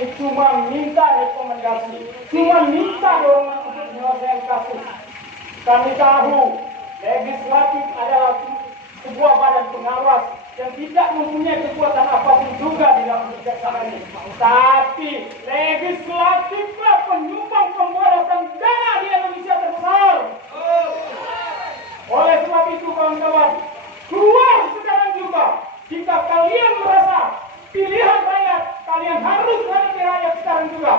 ini cuma minta rekomendasi, cuma minta dorongan untuk menyelesaikan kasus. Kami tahu legislatif adalah sebuah badan pengawas yang tidak mempunyai kekuatan apapun juga di dalam kebijaksanaan ini. Tapi legislatiflah penyumbang pemborosan dana di Indonesia terbesar. Oleh sebab itu kawan-kawan, keluar sekarang juga. Jika kalian merasa pilihan rakyat, kalian harus menghadapi rakyat sekarang juga.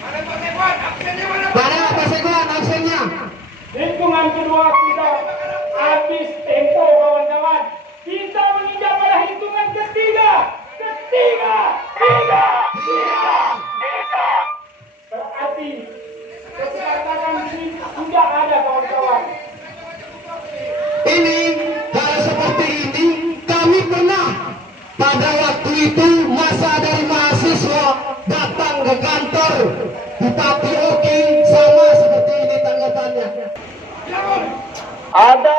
Mana Pak Sekwan? Aksennya mana? Mana Pak Sekwan aksennya? Hitungan kedua kita habis tempo kawan-kawan. Kita menginjak pada hitungan ketiga. Tiga. Berarti kesepakatan sudah ada kawan-kawan. Ini hal seperti ini kami pernah pada waktu itu masa dari mahasiswa datang ke kantor Bupati Oki sama seperti ini tanggapannya. Ada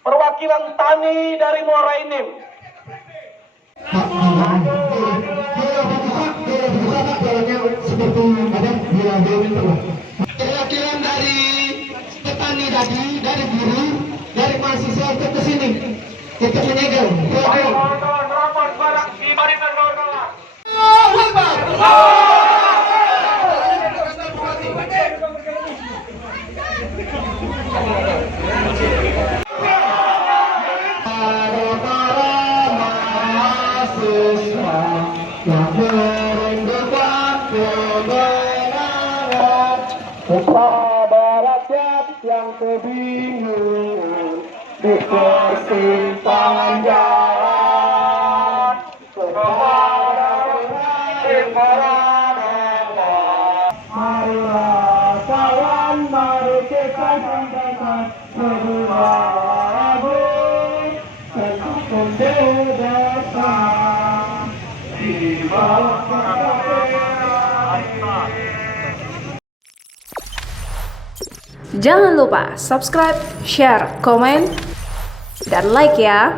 perwakilan tani dari Muara Enim. Perwakilan dari petani tadi, dari buruh, dari mahasiswa untuk ke sini untuk menyegel. Kawan-kawan, rapat barang di barisan kawan-kawan. Kepada rakyat yang kebingungan di persimpangan jalan, kepada marilah kawan, mari kita sampaikan seruan lagu tentang kebebasan di bawah kebebasan. Jangan lupa subscribe, share, komen, dan like ya.